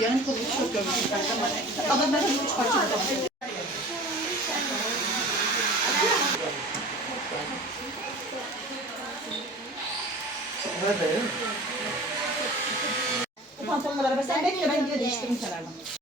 Yarım kolu tişört görmüşüm zaten. Ama ben 3 parça aldım. Bu pantolonlar araba sen bekle ben yine değiştireyim kenardan.